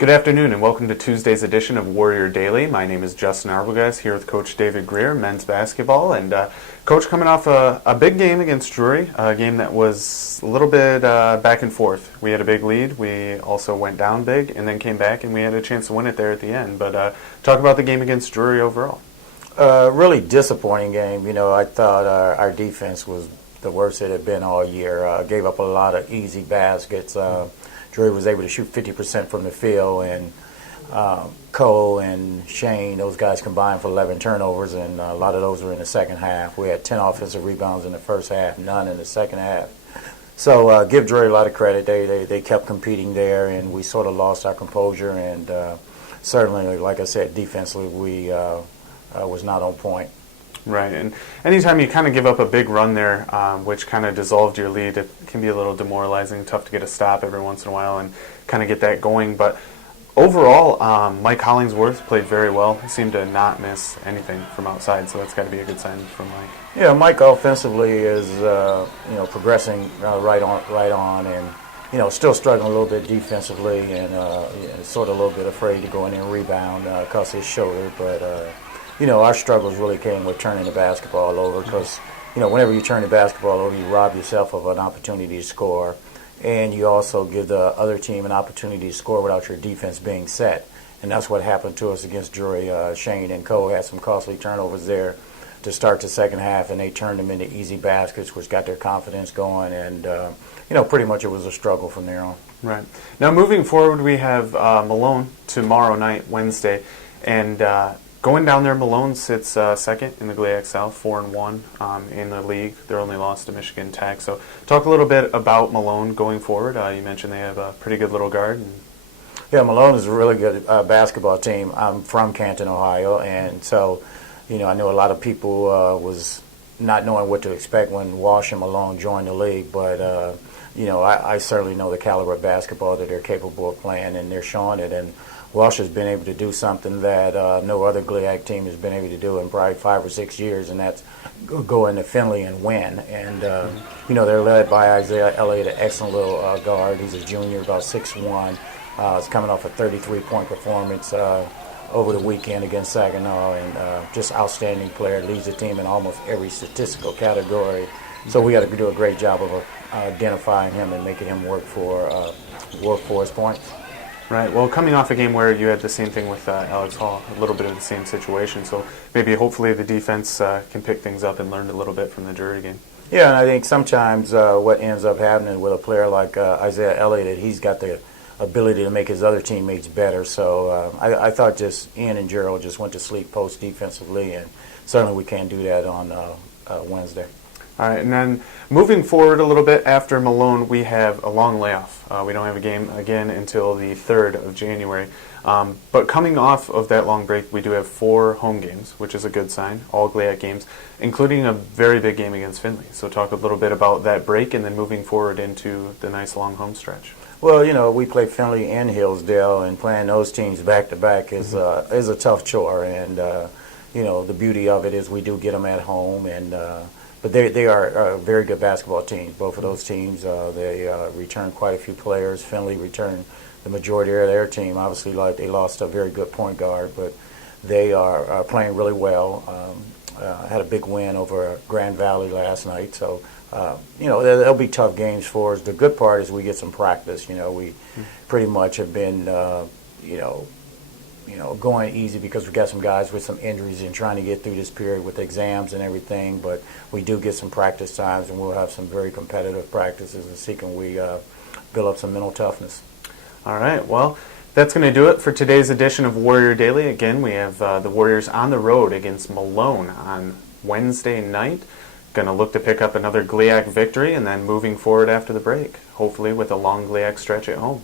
Good afternoon and welcome to Tuesday's edition of Warrior Daily. My name is Justin Arbogast here with Coach David Greer, men's basketball. And Coach, coming off a big game against Drury, a game that was a little bit back and forth. We had a big lead, we also went down big, and then came back and we had a chance to win it there at the end. But talk about the game against Drury overall. Really disappointing game. You know, I thought our defense was the worst it had been all year. Gave up a lot of easy baskets. Drury was able to shoot 50% from the field, and Cole and Shane, those guys combined for 11 turnovers, and a lot of those were in the second half. We had 10 offensive rebounds in the first half, none in the second half. So give Drury a lot of credit. They kept competing there, and we sort of lost our composure, and certainly, like I said, defensively we was not on point. Right, and anytime you kind of give up a big run there, which kind of dissolved your lead, it can be a little demoralizing, tough to get a stop every once in a while and kind of get that going. But overall, Mike Hollingsworth played very well. He seemed to not miss anything from outside, so that's got to be a good sign from Mike. Yeah, Mike offensively is progressing right on, and still struggling a little bit defensively, and sort of a little bit afraid to go in and rebound because his shoulder, but. Our struggles really came with turning the basketball over because, whenever you turn the basketball over, you rob yourself of an opportunity to score, and you also give the other team an opportunity to score without your defense being set. And that's what happened to us against Drury. Shane and Cole had some costly turnovers there to start the second half, and they turned them into easy baskets, which got their confidence going, and, pretty much it was a struggle from there on. Right. Now, moving forward, we have Malone tomorrow night, Wednesday, and going down there, Malone sits second in the GLIAC South, 4-1 in the league. They're only lost to Michigan Tech. So talk a little bit about Malone going forward. You mentioned they have a pretty good little guard. Yeah, Malone is a really good basketball team. I'm from Canton, Ohio, and so, I know a lot of people was not knowing what to expect when Walsh and Malone joined the league, but, I certainly know the caliber of basketball that they're capable of playing, and they're showing it. And Walsh has been able to do something that no other GLIAC team has been able to do in probably 5 or 6 years, and that's go into Finley and win. And, they're led by Isaiah Elliott, an excellent little guard. He's a junior, about 6'1". He's coming off a 33-point performance over the weekend against Saginaw, and just outstanding player, leads the team in almost every statistical category. So we got to do a great job of identifying him and making him work for his points. Right. Well, coming off a game where you had the same thing with Alex Hall, a little bit of the same situation, so maybe hopefully the defense can pick things up and learn a little bit from the Drury game. Yeah, and I think sometimes what ends up happening with a player like Isaiah Elliott, he's got the ability to make his other teammates better. So I thought just Ian and Gerald just went to sleep post defensively, and certainly we can't do that on Wednesday. All right, and then moving forward a little bit after Malone, we have a long layoff. We don't have a game again until the 3rd of January. But coming off of that long break, we do have 4 home games, which is a good sign, all GLIAC games, including a very big game against Finley. So talk a little bit about that break and then moving forward into the nice long home stretch. Well, we play Finley and Hillsdale, and playing those teams back-to-back is a tough chore. And, the beauty of it is we do get them at home, and but they are very good basketball teams. Both of those teams, they return quite a few players. Finley returned the majority of their team. Obviously, they lost a very good point guard, but they are playing really well. Had a big win over Grand Valley last night. So, they'll be tough games for us. The good part is we get some practice. We pretty much have been, going easy because we got some guys with some injuries and trying to get through this period with exams and everything. But we do get some practice times, and we'll have some very competitive practices and see can we build up some mental toughness. All right. Well, that's going to do it for today's edition of Warrior Daily. Again, we have the Warriors on the road against Malone on Wednesday night. Going to look to pick up another GLIAC victory and then moving forward after the break, hopefully with a long GLIAC stretch at home.